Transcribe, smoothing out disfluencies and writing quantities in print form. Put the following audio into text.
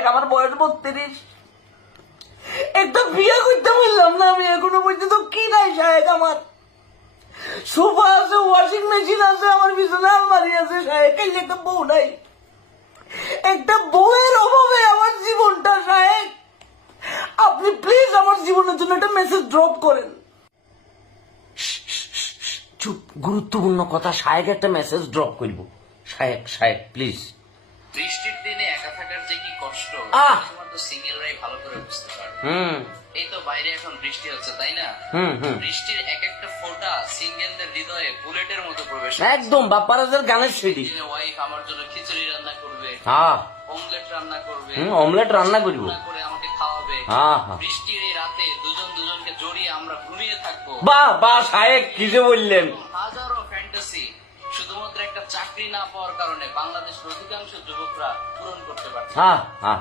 শায়েক, আমার বয়স 32। একটা বিয়ে করতে বললাম না আমি, এখনো পর্যন্ত কি নাই শায়েক। আমার সোফা আছে, ওয়াশিং মেশিন আছে, আমার পিছনে আলমারি আছে শায়েক, একটা বউ নাই। একটা বউয়ের অভাবে আমার জীবনটা শায়েক। আপনি প্লিজ আমার জীবনের জন্য একটা মেসেজ ড্রপ করেন। চুপ, গুরুত্বপূর্ণ কথা। শায়েক একটা মেসেজ ড্রপ করব। শায়েক, শায়েক প্লিজ। বৃষ্টির দিনে একা থাকার যে কি কষ্ট তোমার তো সিঙ্গেলরাই ভালো করে বুঝতে পারবে। এই তো বাইরে এখন বৃষ্টি হচ্ছে, তাই না? বৃষ্টির এক একটা ফোঁটা সিঙ্গেলদের হৃদয়ে বুলেটের মতো প্রবেশ করে। একদম বাপ্পারাজের গানের সিডি। ওয়াইফ আমার জন্য খিচুড়ি রান্না করবে, অমলেট রান্না করবে, অমলেট রান্না করবো, করে আমাকে খাওয়াবে। বৃষ্টির এই রাতে দুজন দুজনকে জড়িয়ে আমরা ঘুমিয়ে থাকবো। বাহ বাহ শায়েক, কি যে বললেন। হাজারো ফ্যান্টাসি শুধুমাত্র একটা চাকরি না পাওয়ার কারণে বাংলাদেশের অধিকাংশ যুবকরা পূরণ করতে পারছে।